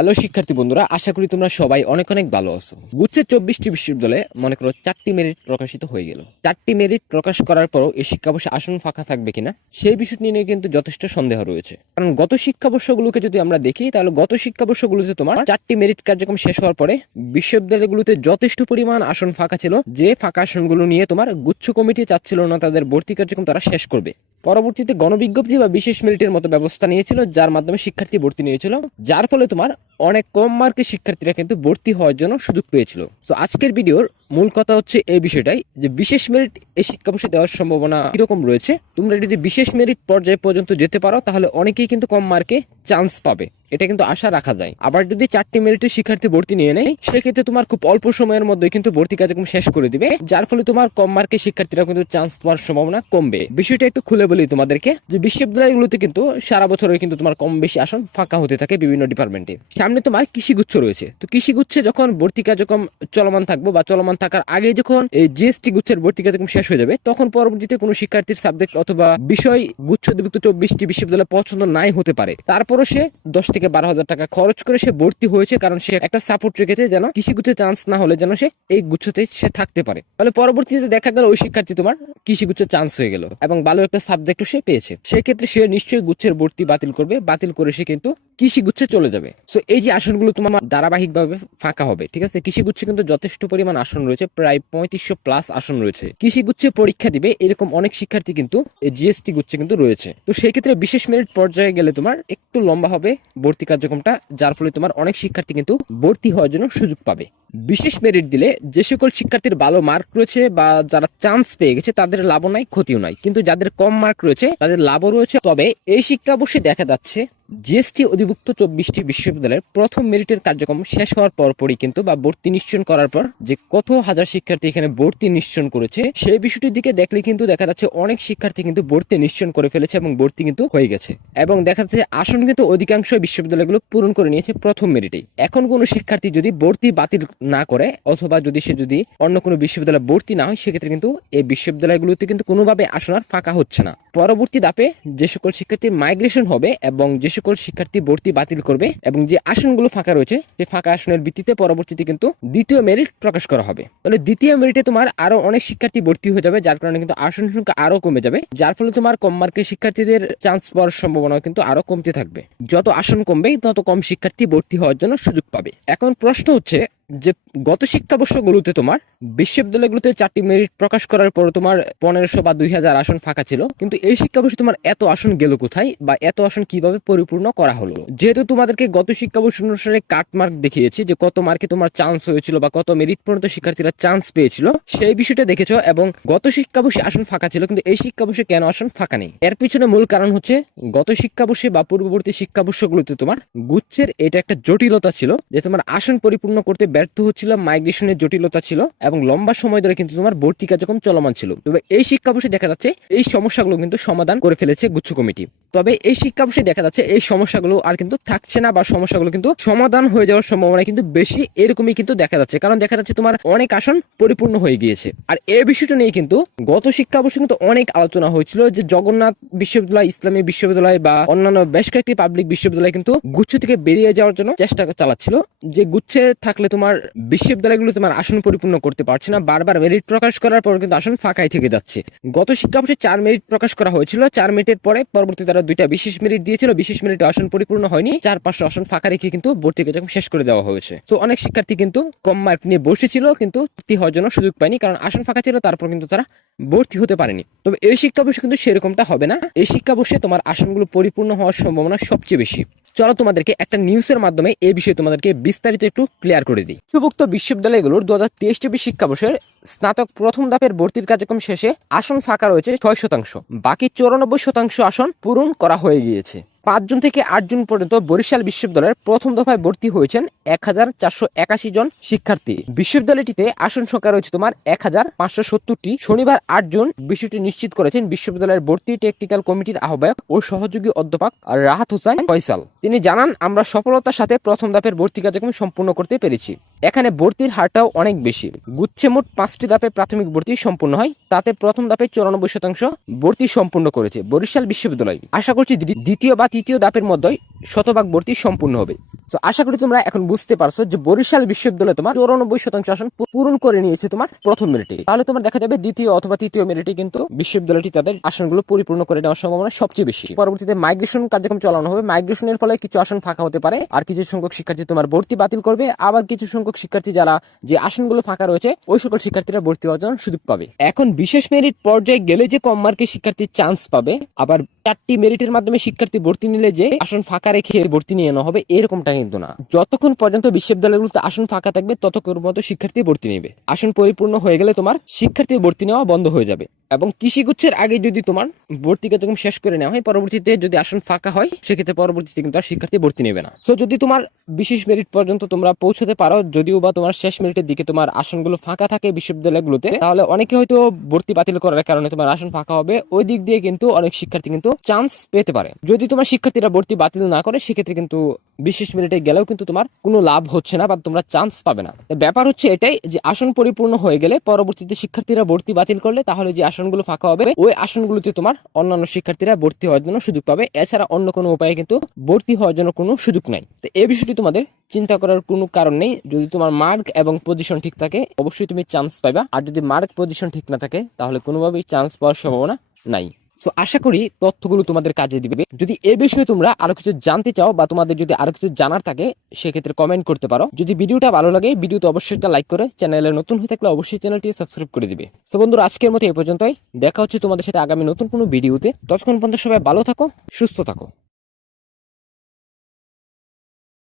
Hello শিক্ষার্থী বন্ধুরা, আশা করি তোমরা সবাই অনেক অনেক ভালো আছো। গুচ্ছের 24টি বিশ্ববিদ্যালয়ে মনে করো 4টি মেরিট প্রকাশিত হয়ে গেল। 4টি মেরিট প্রকাশ করার পরও এই শিক্ষাবর্ষে আসন ফাঁকা থাকবে কিনা সেই বিষয়টি নিয়ে কিন্তু যথেষ্ট সন্দেহ রয়েছে। কারণ গত শিক্ষাবর্ষগুলোকে যদি আমরা দেখি তাহলে গত শিক্ষাবর্ষগুলোতে তোমার 4টি মেরিট কার্যক্রম শেষ হওয়ার পরে বিশ্ববিদ্যালয়গুলোতে যথেষ্ট পরিমাণ আসন ফাঁকা ছিল, যে ফাঁকা আসনগুলো নিয়ে তোমার গুচ্ছ কমিটি চাচ্ছিল না তাদের ভর্তি কার্যক্রম তারা শেষ করবে। পরবর্তীতে গণবিজ্ঞপ্তি বা বিশেষ মেরিটের মতো ব্যবস্থা নিয়েছিল, যার মাধ্যমে শিক্ষার্থী ভর্তি নিয়েছিল, যার ফলে তোমার অনেক কম মার্কের শিক্ষার্থীরা কিন্তু ভর্তি হওয়ার জন্য সুযোগ পেয়েছিল। তো আজকের ভিডিওর মূল কথা হচ্ছে এই বিষয়টাই যে বিশেষ মেরিট এই শিক্ষাবর্ষে দেওয়ার সম্ভাবনা কিরকম রয়েছে। তোমরা যদি বিশেষ মেরিট পর্যায়ে পর্যন্ত যেতে পারো তাহলে অনেকেই কিন্তু কম মার্কে চান্স পাবে, এটা কিন্তু আশা রাখা যায়। আবার যদি 4টি মেরিটের শিক্ষার্থী ভর্তি নিয়ে নেয় সেক্ষেত্রে তোমার খুব অল্প সময়ের মধ্যে কিন্তু ভর্তি কার্যক্রম শেষ করে দিবে, যার ফলে তোমার কম মার্কের শিক্ষার্থীরা কিন্তু চান্স পাওয়ার সম্ভাবনা কমবে। বিষয়টা একটু খুলে বলি তোমাদেরকে যে বিশ্ববিদ্যালয়গুলোতে কিন্তু সারা বছরে কিন্তু তোমার কম বেশি আসন ফাঁকা হতে থাকে বিভিন্ন ডিপার্টমেন্টে। সামনে তোমার কৃষিগুচ্ছ রয়েছে, তো কৃষিগুচ্ছে যখন ভর্তি কার্যক্রম চলমান থাকবো বা চলমান থাকার আগে যখন এই জিএসটি গুচ্ছের ভর্তি কার্যক্রম শেষ হয়ে যাবে তখন পরবর্তীতে কোনো শিক্ষার্থীর সাবজেক্ট অথবা বিষয় গুচ্ছ অধিভুক্ত 24টি বিশ্ববিদ্যালয় পছন্দ নাই হতে পারে, তারপরও সে 10 থেকে 12,000 টাকা খরচ করে সে ভর্তি হয়েছে, কারণ সে একটা সাপোর্ট রেখেছে যেন কৃষিগুচ্ছে চান্স না হলে যেন সে এই গুচ্ছতে সে থাকতে পারে। তাহলে পরবর্তীতে দেখা গেল ওই শিক্ষার্থী তোমার কৃষিগুচ্ছে চান্স হয়ে গেল এবং ভালো একটা সাবজেক্টও সে পেয়েছে, সেক্ষেত্রে সে নিশ্চয়ই গুচ্ছের ভর্তি বাতিল করবে, বাতিল করে সে কিন্তু কৃষিগুচ্ছে চলে যাবে। সো এই যে আসনগুলো তোমার ধারাবাহিকভাবে ফাঁকা হবে, ঠিক আছে। কৃষিগুচ্ছে কিন্তু যথেষ্ট পরিমাণ আসন রয়েছে, প্রায় 3500 প্লাস আসন রয়েছে। কৃষিগুচ্ছে পরীক্ষা দিবে এরকম অনেক শিক্ষার্থী কিন্তু এই জিএসটি গুচ্ছে কিন্তু রয়েছে। তো সেই ক্ষেত্রে বিশেষ মেরিট পর্যায়ে গেলে তোমার একটু লম্বা হবে ভর্তি কার্যক্রমটা, যার ফলে তোমার অনেক শিক্ষার্থী কিন্তু ভর্তি হওয়ার জন্য সুযোগ পাবে। বিশেষ মেরিট দিলে যে সকল শিক্ষার্থীর ভালো মার্ক রয়েছে বা যারা চান্স পেয়ে গেছে তাদের লাভও নাই ক্ষতিও নাই, কিন্তু যাদের কম মার্ক রয়েছে তাদের লাভও রয়েছে। তবে এই শিক্ষাবর্ষে দেখা যাচ্ছে জিএসটি অধিভুক্ত 24টি বিশ্ববিদ্যালয়ের প্রথম মেরিটের কার্যক্রম শেষ হওয়ার পরপরই কিন্তু বা ভর্তি নিশ্চয়ন করার পর যে কত হাজার শিক্ষার্থী এখানে ভর্তি নিশ্চয়ন করেছে সেই বিষয়টির দিকে দেখলে কিন্তু দেখা যাচ্ছে অনেক শিক্ষার্থী কিন্তু ভর্তি নিশ্চয়ন করে ফেলেছে এবং ভর্তি কিন্তু হয়ে গেছে, এবং দেখা যাচ্ছে আসন কিন্তু অধিকাংশ বিশ্ববিদ্যালয়গুলো পূরণ করে নিয়েছে প্রথম মেরিটেই। এখন কোনো শিক্ষার্থী যদি ভর্তি বাতিল না করে অথবা সে যদি অন্য কোনো বিশ্ববিদ্যালয়ে ভর্তি না হয় সেক্ষেত্রে কিন্তু এই বিশ্ববিদ্যালয়গুলোতে কিন্তু কোনোভাবে আসন আর ফাঁকা হচ্ছে না। পরবর্তী ধাপে যে সকল শিক্ষার্থী মাইগ্রেশন হবে এবং যে সকল শিক্ষার্থী ভর্তি বাতিল করবে এবং যে আসনগুলো ফাঁকা রয়েছে সেই ফাঁকা আসনের ভিত্তিতে পরবর্তীতে কিন্তু দ্বিতীয় মেরিট প্রকাশ করা হবে। তাহলে দ্বিতীয় মেরিটে তোমার আরো অনেক শিক্ষার্থী ভর্তি হয়ে যাবে, যার কারণে কিন্তু আসন সংখ্যা আরো কমে যাবে, যার ফলে তোমার কম মার্কের শিক্ষার্থীদের চান্স পাওয়ার সম্ভাবনা কিন্তু আরো কমতে থাকবে। যত আসন কমবে তত কম শিক্ষার্থী ভর্তি হওয়ার জন্য সুযোগ পাবে। এখন প্রশ্ন হচ্ছে যে গত শিক্ষাবর্ষগুলোতে তোমার বিশ্ববিদ্যালয়গুলোতে 4টি মেরিট প্রকাশ করার পর তোমার 1500 বা 2000 আসন ফাঁকা ছিল, কিন্তু এই শিক্ষাবর্ষে তোমার এত আসন গেল কোথায় বা এত আসন কিভাবে পরিপূর্ণ করা হলো? যেহেতু তোমাদেরকে গত শিক্ষাবর্ষ অনুসারে কাট মার্ক দেখিয়েছি যে কত মার্কে তোমার চান্স হয়েছিল বা কত মেরিট পর্যন্ত শিক্ষার্থীরা চান্স পেয়েছিল সেই বিষয়টা দেখেছো, এবং গত শিক্ষাবর্ষে আসন ফাঁকা ছিল কিন্তু এই শিক্ষাবর্ষে কেন আসন ফাঁকা নেই এর পিছনে মূল কারণ হচ্ছে গত শিক্ষাবর্ষে বা পূর্ববর্তী শিক্ষাবর্ষগুলোতে তোমার গুচ্ছের এটা একটা জটিলতা ছিল যে তোমার আসন পরিপূর্ণ করতে ব্যর্থ হচ্ছিল, মাইগ্রেশনের জটিলতা ছিল এবং লম্বা সময় ধরে কিন্তু তোমার ভর্তি কার্যক্রম চলমান ছিল। তবে এই শিক্ষাবর্ষে দেখা যাচ্ছে এই সমস্যাগুলো কিন্তু সমাধান করে ফেলেছে গুচ্ছ কমিটি। তবে এই শিক্ষাবর্ষে দেখা যাচ্ছে এই সমস্যাগুলো আর কিন্তু থাকছে না বা সমস্যাগুলো কিন্তু সমাধান হয়ে যাওয়ার সম্ভাবনা কিন্তু বেশি, এরকমই কিন্তু দেখা যাচ্ছে। কারণ দেখা যাচ্ছে তোমার অনেক আসন পরিপূর্ণ হয়ে গিয়েছে। আর এই বিষয়টা নিয়ে কিন্তু গত শিক্ষাবর্ষে কিন্তু অনেক আলোচনা হয়েছিল যে জগন্নাথ বিশ্ববিদ্যালয়, ইসলামী বিশ্ববিদ্যালয় বা অন্যান্য বেশ কয়েকটি পাবলিক বিশ্ববিদ্যালয় কিন্তু গুচ্ছ থেকে বেরিয়ে যাওয়ার জন্য চেষ্টা চালাচ্ছিল, যে গুচ্ছে থাকলে তোমার বিশ্ববিদ্যালয়গুলো তোমার আসন পরিপূর্ণ করতে পারছে না, বারবার মেরিট প্রকাশ করার পর কিন্তু আসন ফাঁকাই থেকে যাচ্ছে। গত শিক্ষাবর্ষে 4 মেরিট প্রকাশ করা হয়েছিল, 4 মেরিটের পরে পরবর্তী তারা 2টা বিশেষ মেরিট দিয়েছিল, বিশেষ মেরিটে আসন পরিপূর্ণ হয়নি, 400-500 আসন ফাঁকা রেখে কিন্তু ভর্তি কার্যক্রম শেষ করে দেওয়া হয়েছে। তো অনেক শিক্ষার্থী কিন্তু কম মার্ক নিয়ে বসেছিল কিন্তু ভর্তি হওয়ার জন্য সুযোগ পায়নি, কারণ আসন ফাঁকা ছিল, তারপর কিন্তু তারা ভর্তি হতে পারেনি। তবে এই শিক্ষাবর্ষে কিন্তু সেরকমটা হবে না, এই শিক্ষাবর্ষে তোমার আসনগুলো পরিপূর্ণ হওয়ার সম্ভাবনা সবচেয়ে বেশি। চলো তোমাদেরকে একটা নিউজের মাধ্যমে এই বিষয়ে তোমাদেরকে বিস্তারিত একটু ক্লিয়ার করে দিই। চুক্ত বিশ্ববিদ্যালয়গুলোর 2023-24 শিক্ষাবর্ষের স্নাতক প্রথম ধাপের ভর্তির কার্যক্রম শেষে আসন ফাঁকা রয়েছে 6%, বাকি 94% আসন পূরণ করা হয়ে গিয়েছে। 5 জুন থেকে 8 জুন পর্যন্ত বরিশাল বিশ্ববিদ্যালয়ের প্রথম দফায় ভর্তি হয়েছেন 1481 জন শিক্ষার্থী। বিশ্ববিদ্যালয়টিতে আসন সংখ্যা রয়েছে তোমার 1570টি। শনিবার 8 জুন বিষয়টি নিশ্চিত করেছেন বিশ্ববিদ্যালয়ের ভর্তি টেকনিক্যাল কমিটির আহ্বায়ক ও সহযোগী অধ্যাপক রাহাত হোসেন ফয়সাল। তিনি জানান, আমরা সফলতার সাথে প্রথম ধাপের ভর্তি কার্যক্রম সম্পূর্ণ করতে পেরেছি। এখানে ভর্তির হারটাও অনেক বেশি। গুচ্ছে মোট 5টি ধাপে প্রাথমিক ভর্তি সম্পূর্ণ হয়, তাতে প্রথম ধাপে 94% ভর্তি সম্পূর্ণ করেছে বরিশাল বিশ্ববিদ্যালয়। আশা করছি দ্বিতীয় বা তৃতীয় ধাপের মধ্যে শতভাগ ভর্তি সম্পূর্ণ হবে। তো আশা করি তোমরা এখন বুঝতে পারছো যে বরিশাল বিশ্ববিদ্যালয় তোমার 94% আসন পূরণ করে নিয়েছে তোমার প্রথম মেরিটে। তাহলে তোমার দেখা যাবে দ্বিতীয় অথবা তৃতীয় মেরিটে কিন্তু বিশ্ববিদ্যালয়টি তাদের আসনগুলো পরিপূর্ণ করে নেওয়ার সম্ভাবনা সবচেয়ে বেশি। পরবর্তীতে মাইগ্রেশন কার্যক্রম চালানো হবে। মাইগ্রেশনের ফলে কিছু আসন ফাঁকা হতে পারে, আর কিছু সংখ্যক শিক্ষার্থী তোমার ভর্তি বাতিল করবে, আবার কিছু সংখ্যক শিক্ষার্থী যারা যে আসনগুলো ফাঁকা রয়েছে ওই সকল শিক্ষার্থীরা ভর্তি হওয়ার জন্য সুযোগ পাবে। এখন বিশেষ মেরিট পর্যায়ে গেলে যে কম মার্কের শিক্ষার্থী চান্স পাবে, আবার 4টি মেরিটের মাধ্যমে শিক্ষার্থী ভর্তি নিলে যে আসন ফাঁকা রেখে ভর্তি নিয়ে নেওয়া হবে এরকমটা কিন্তু না। যতক্ষণ পর্যন্ত বিশ্ববিদ্যালয়গুলোতে আসন ফাঁকা থাকবে ততক্ষণ পর্যন্ত শিক্ষার্থী ভর্তি নেবে। আসন পরিপূর্ণ হয়ে গেলে তোমার শিক্ষার্থী ভর্তি নেওয়া বন্ধ হয়ে যাবে। এবং কৃষিগুচ্ছের আগে যদি তোমার ভর্তি কার্যক্রম শেষ করে নেওয়া হয়, পরবর্তীতে যদি আসন ফাঁকা হয় সেক্ষেত্রে পরবর্তীতে কিন্তু আর শিক্ষার্থী ভর্তি নেবে না। সো যদি তোমার বিশেষ মেরিট পর্যন্ত তোমরা পৌঁছতে পারো, যদিও বা তোমার শেষ মেরিটের দিকে তোমার আসনগুলো ফাঁকা থাকে বিশ্ববিদ্যালয়গুলোতে, তাহলে অনেকে হয়তো ভর্তি বাতিল করার কারণে তোমার আসন ফাঁকা হবে, ওই দিক দিয়ে কিন্তু অনেক শিক্ষার্থী কিন্তু চান্স পেতে পারে। যদি তোমার শিক্ষার্থীরা ভর্তি বাতিল না করে সেক্ষেত্রে কিন্তু বিশেষ মেরিটে গেলেও কিন্তু তোমার কোনো লাভ হচ্ছে না বা তোমরা চান্স পাবে না। ব্যাপার হচ্ছে এটাই যে আসন পরিপূর্ণ হয়ে গেলে পরবর্তীতে শিক্ষার্থীরা ভর্তি বাতিল করলে তাহলে যে আসনগুলো ফাঁকা হবে ওই আসনগুলোতে তোমার অন্যান্য শিক্ষার্থীরা ভর্তি হওয়ার জন্য সুযোগ পাবে। এছাড়া অন্য কোনো উপায়ে কিন্তু ভর্তি হওয়ার জন্য কোনো সুযোগ নাই। তো এই বিষয়টি তোমাদের চিন্তা করার কোনো কারণ নেই। যদি তোমার মার্ক এবং পজিশন ঠিক থাকে অবশ্যই তুমি চান্স পাইবা, আর যদি মার্ক পজিশন ঠিক না থাকে তাহলে কোনোভাবেই চান্স পাওয়ার সম্ভাবনা নাই। সো আশা করি তথ্যগুলো তোমাদের কাজে দিবে। যদি এ বিষয়ে তোমরা আরো কিছু জানতে চাও বা তোমাদের যদি আরো কিছু জানার থাকে সেক্ষেত্রে কমেন্ট করতে পারো। যদি ভিডিওটা ভালো লাগে ভিডিওতে অবশ্যই একটা লাইক করে, চ্যানেলে নতুন হয়ে থাকলে অবশ্যই চ্যানেলটি সাবস্ক্রাইব করে দিবে। সো বন্ধুরা আজকের মতো এই পর্যন্তই, দেখা হচ্ছে তোমাদের সাথে আগামী নতুন কোনো ভিডিওতে। ততক্ষণ পর্যন্ত সবাই ভালো থাকো, সুস্থ থাকো।